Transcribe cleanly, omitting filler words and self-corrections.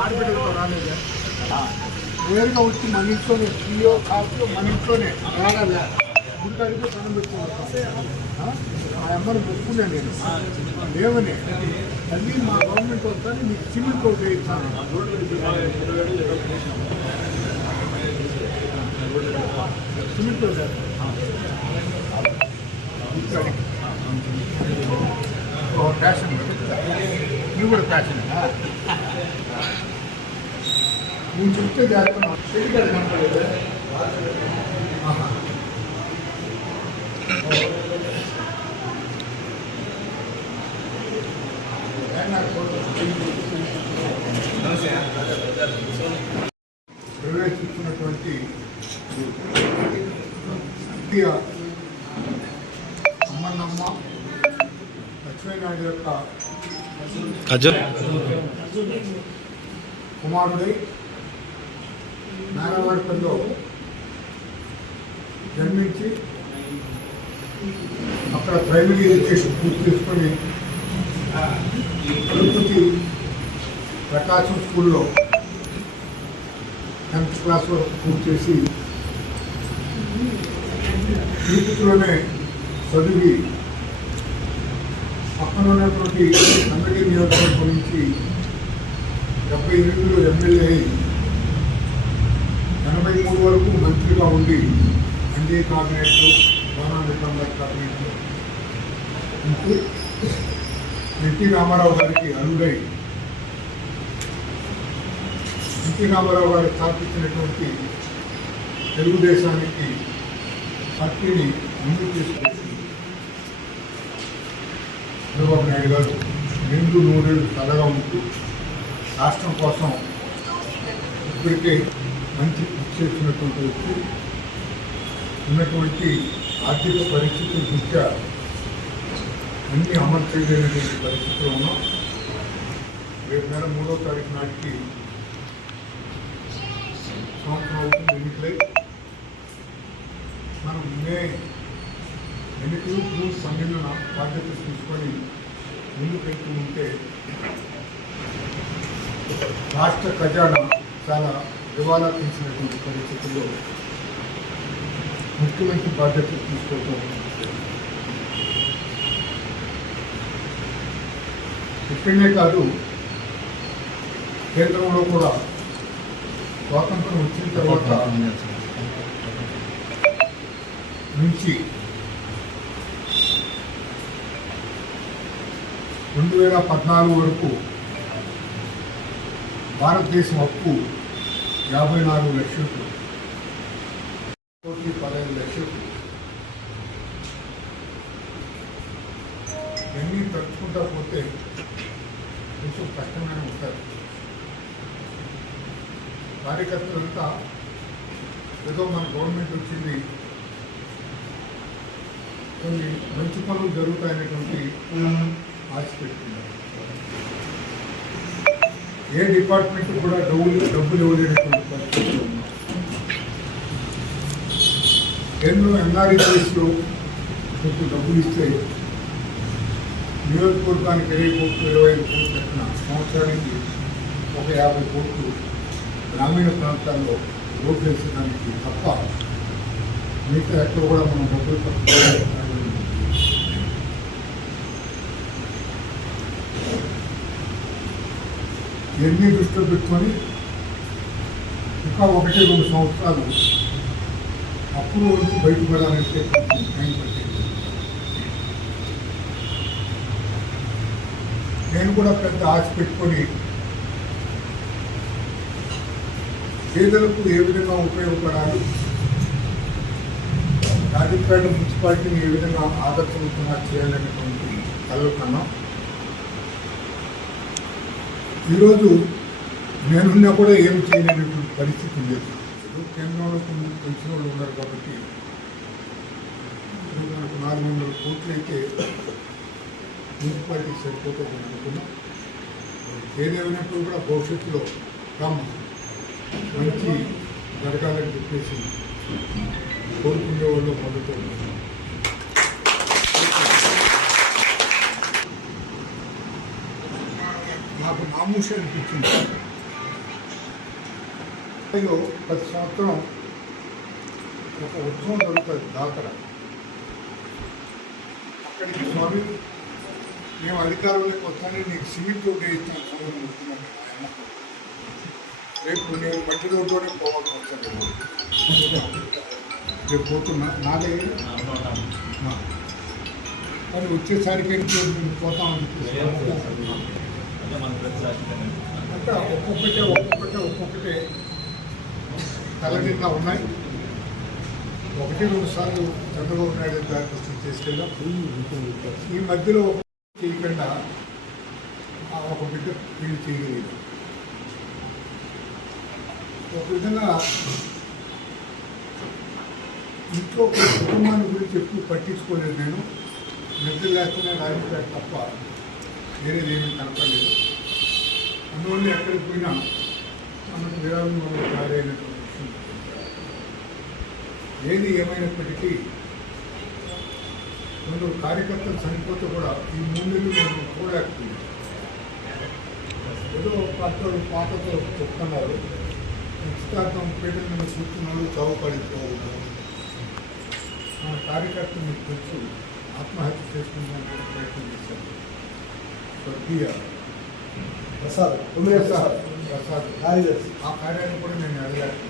ఆడబిడ్డలతో రాలేదు, వేరుగా వచ్చి మన ఇంట్లోనే టీయో కాఫీ మన ఇంట్లోనే రాలే గుడికాడికి పనం పెట్టుకుంటాం. ఆ అమ్మని ఒప్పుకున్నాను నేను లేవని తల్లి మా గవర్నమెంట్ వస్తాను మీకు సిమెంట్ రోడ్ వేయించాను. సిమెంట్ రోడ్ ఫ్యాషన్ నువ్వు కూడా ఫ్యాషన్ నువ్వు చెప్తే చేస్తున్నావు. ప్రవేశిస్తున్నటువంటి అమ్మన్నమ్మ లక్ష్మీనాయుడు యొక్క కుమారుడై నారావాడపల్లిలో జన్మించి అక్కడ ప్రైమరీ ఎడ్యుకేషన్ పూర్తి చేసుకొని తిరుపతి ప్రకాశం స్కూల్లో 10th క్లాస్ వరకు పూర్తి చేసి తిరుపతిలోనే చదివి పక్కన ఉన్నటువంటి సంగటి నియోజకవర్గం నుంచి 78లో ఎమ్మెల్యే అయి 83 వరకు మంత్రిగా ఉండి ఎన్డీఏ క్యాబినెట్లో డొనాల్డ్ ట్రంప్ క్యాబినెట్లో ఉంటూ ఎన్టీ రామారావు గారికి అల్లుడై ఎన్టీ రామారావు గారు స్థాపించినటువంటి తెలుగుదేశానికి పార్టీని ముందుకు తీసుకొచ్చి చంద్రబాబు నాయుడు గారు 2 తలగా ఉంటూ రాష్ట్రం కోసం ఇప్పటికే మంచి కృషి చేస్తున్నటువంటి వ్యక్తి. ఉన్నటువంటి ఆర్థిక పరిస్థితుల దృష్ట్యా అన్నీ అమలు చేయలేనటువంటి పరిస్థితుల్లో ఉన్నాం. రేపు నెల 3వ తారీఖు నాటికి సంవత్సరం అవుతుంది ఎన్నికలై. మనం ఎన్నికలు జూన్ 12న బాధ్యతలు తీసుకొని ముందుకెళ్తూ ఉంటే రాష్ట్ర ఖజానా చాలా దివాలా తీసినటువంటి పరిస్థితుల్లో ముఖ్యమంత్రి బాధ్యతలు తీసుకోవడం ఇక్కడనే కాదు, కేంద్రంలో కూడా స్వాతంత్రం వచ్చిన తర్వాత నుంచి 2014 వరకు భారతదేశం అప్పు 54 లక్షలు, 15 లక్షలు. ఇవన్నీ తట్టుకుంటా పోతే కొంచెం కష్టమైన ఉంటారు. కార్యకర్తలంతా ఏదో మన గవర్నమెంట్ వచ్చింది, కొన్ని మంచి పనులు జరుగుతాయనేటువంటి ఆశ పెట్టుకున్నారు. ఏ డిపార్ట్మెంట్ కూడా డబ్బులు ఇవ్వలేనటువంటి పరిస్థితులు ఉన్నాయి. ఎన్నో ఎన్ఆర్ఈలో కొంచెం డబ్బులు ఇస్తే నియోజకవర్గానికి 20 కోట్లు 25 కోట్లు లెక్కన సంవత్సరానికి ఒక 50 కోట్లు గ్రామీణ ప్రాంతాల్లో రోడ్లు వేసేదానికి తప్ప మిగతా ఎక్కడ కూడా మనం డబ్బులు తక్కువ. ఇవన్నీ దృష్టిలో పెట్టుకొని ఇంకా 1-2 సంవత్సరాలు అప్పుల నుంచి బయటపడాలంటే టైం పట్టింది. నేను కూడా పెద్ద ఆశ పెట్టుకొని పేదలకు ఏ విధంగా ఉపయోగపడాలి, రాజపేట మున్సిపాలిటీని ఏ విధంగా ఆదర్శవంతంగా చేయాలనేటువంటి కలలు కన్నా ఈరోజు నేనున్నా కూడా ఏమి చేయలేనటువంటి పరిస్థితి లేదు. కేంద్రంలో కొన్ని తెలిసిన వాళ్ళు ఉన్నారు కాబట్టి మనకు 400 కోట్లు అయితే మున్సిపాలిటీ సరిపోతుంది అనుకున్నాం. ఏదేమైనప్పుడు కూడా భవిష్యత్తులో మంచి జరగాలని చెప్పేసి కోరుకునేవాళ్ళు మొదట నాకు నామూషి అనిపించింది. ప్రతి సంవత్సరం ఒక ఉత్సవం జరుగుతుంది దాతర. అక్కడికి స్వామి మేము అధికారంలోకి వస్తానని నీకు సిమెంట్ రోడ్డు వేస్తాను ఫోన్ వస్తున్నాను. రేపు నేను మట్టి రోడ్డులోనే పోవాల్సి వస్తాను. రేపు పోతున్నా నాదే కానీ వచ్చేసరికి పోతాం అంటే ఒక్కొక్కటే తల నిండా ఉన్నాయి. 1-2 సార్లు చంద్రబాబు నాయుడు గారి దృష్టికి తీసుకెళ్ళాం. ఈ మధ్యలో చేయకుండా ఒక బిడ్డ వీళ్ళు చేయగలిగారు. ఒక విధంగా ఇంట్లో కుటుంబాన్ని గురించి ఎప్పుడు పట్టించుకోలేదు. నేను నిద్ర లేకుండా రాజకీయ తప్ప వేరేది ఏమీ కనపడలేదు. అందువల్ల ఎక్కడికి పోయినా మనకు విరామం కాదైనటువంటి విషయం. ఏది ఏమైనప్పటికీ కొందరు కార్యకర్తలు చనిపోతే కూడా ఈ 3 నెలలు నేను చూడలేకపోయింది. ఏదో పాటతో చెప్తున్నారు. నిశ్చితార్థం పీటల మీద కూర్చున్నాడు, చావు పడిపోవడం. మన కార్యకర్తలు మీకు తెలుసు ఆత్మహత్య చేసుకుందానికి ప్రయత్నం చేశారు. స్వర్గీయ ప్రసాద్ కార్యదర్శి. ఆ కార్యాన్ని కూడా నేను అడిగాను.